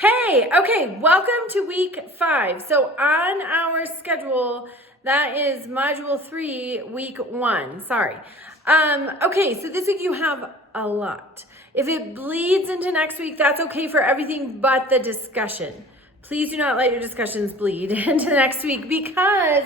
Hey, okay, welcome to week 5. So on our schedule, that is module 3, week 1. Sorry. Okay, so this week you have a lot. If it bleeds into next week, that's okay for everything but the discussion. Please do not let your discussions bleed into next week because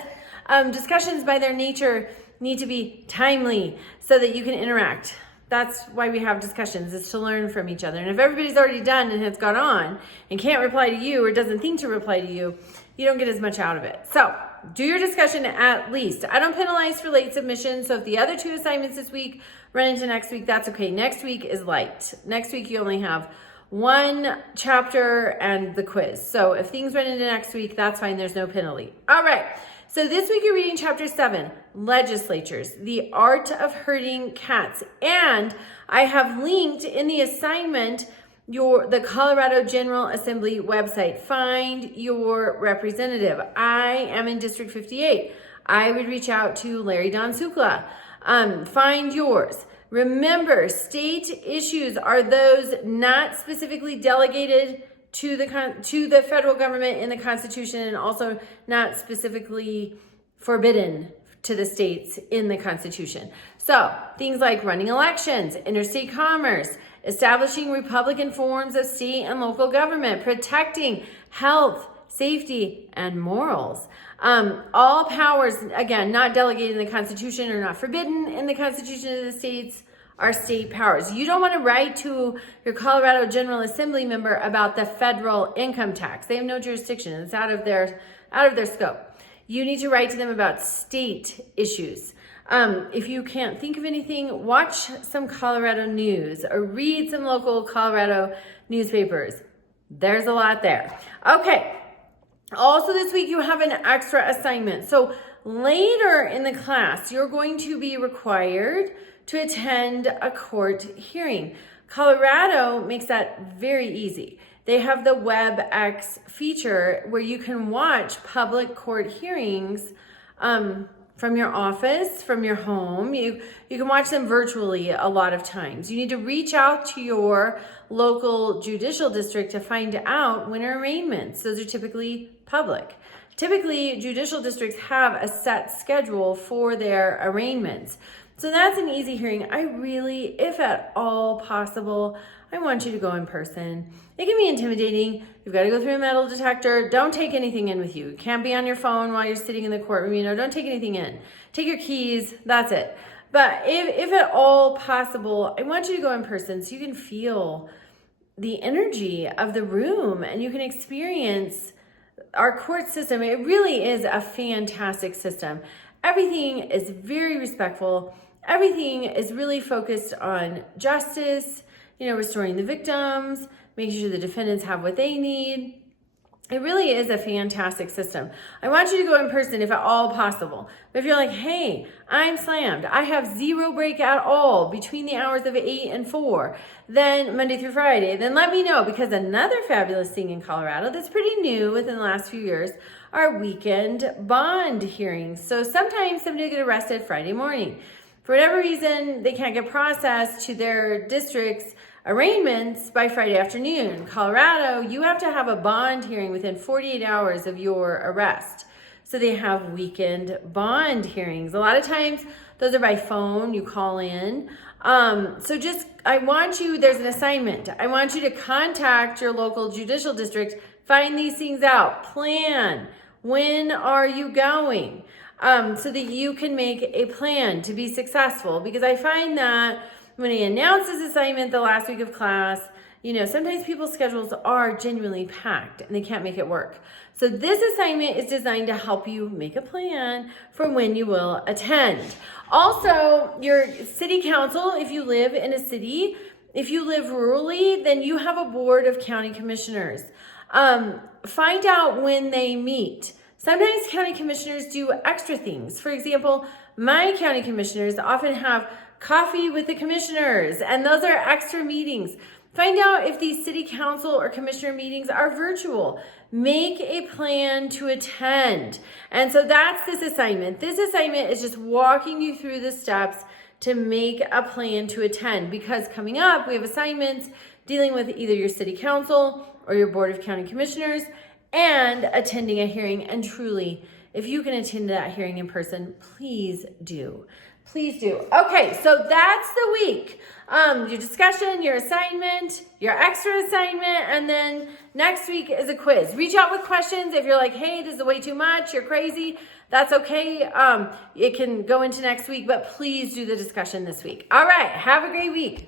discussions by their nature need to be timely so that you can interact. That's why we have discussions, is to learn from each other. And if everybody's already done and has gone on and can't reply to you or doesn't think to reply to you, you don't get as much out of it. So do your discussion at least. I don't penalize for late submission. So if the other 2 assignments this week run into next week, that's okay. Next week is light. Next week you only have 1 chapter and the quiz. So if things run into next week, that's fine. There's no penalty. All right. So this week you're reading chapter 7, Legislatures, the Art of Herding Cats. And I have linked in the assignment the Colorado General Assembly website. Find your representative. I am in District 58. I would reach out to Larry Don Sukla. Find yours. Remember, state issues are those not specifically delegated to the federal government in the Constitution, and also not specifically forbidden to the states in the Constitution. So things like running elections, interstate commerce, establishing Republican forms of state and local government, protecting health, safety, and morals. All powers, again, not delegated in the Constitution or not forbidden in the Constitution of the states, are state powers. You don't want to write to your Colorado General Assembly member about the federal income tax. They have no jurisdiction. It's out of their scope. You need to write to them about state issues. If you can't think of anything, watch some Colorado news or read some local Colorado newspapers. There's a lot there. Okay. Also this week you have an extra assignment. So later in the class, you're going to be required to attend a court hearing. Colorado makes that very easy. They have the WebEx feature where you can watch public court hearings from your office, from your home. You can watch them virtually a lot of times. You need to reach out to your local judicial district to find out when are arraignments. Those are typically public. Typically, judicial districts have a set schedule for their arraignments. So that's an easy hearing. I really, if at all possible, I want you to go in person. It can be intimidating. You've got to go through a metal detector. Don't take anything in with you. You can't be on your phone while you're sitting in the courtroom. Don't take anything in. Take your keys. That's it. But if at all possible, I want you to go in person so you can feel the energy of the room and you can experience our court system. It really is a fantastic system. Everything is very respectful. Everything is really focused on justice, restoring the victims, making sure the defendants have what they need. It really is a fantastic system. I want you to go in person if at all possible. But if you're like, hey, I'm slammed, I have 0 break at all between the hours of 8 and 4, then Monday through Friday, then let me know, because another fabulous thing in Colorado that's pretty new within the last few years are weekend bond hearings. So sometimes somebody will get arrested Friday morning. For whatever reason, they can't get processed to their district's arraignments by Friday afternoon. Colorado, you have to have a bond hearing within 48 hours of your arrest. So they have weekend bond hearings. A lot of times, those are by phone. You call in. There's an assignment. I want you to contact your local judicial district, find these things out, plan. When are you going? So that you can make a plan to be successful. Because I find that when he announces assignment the last week of class, sometimes people's schedules are genuinely packed and they can't make it work. So this assignment is designed to help you make a plan for when you will attend. Also, your city council, if you live in a city, if you live rurally, then you have a board of county commissioners. Find out when they meet. Sometimes county commissioners do extra things. For example, my county commissioners often have coffee with the commissioners, and those are extra meetings. Find out if these city council or commissioner meetings are virtual. Make a plan to attend. And so that's this assignment. This assignment is just walking you through the steps to make a plan to attend, because coming up, we have assignments dealing with either your city council or your Board of County Commissioners, and attending a hearing. And truly, if you can attend that hearing in person, please do. Please do. Okay, so that's the week. Your discussion, your assignment, your extra assignment, and then next week is a quiz. Reach out with questions. If you're like, hey, this is way too much, you're crazy, that's okay. It can go into next week, but please do the discussion this week. All right, have a great week.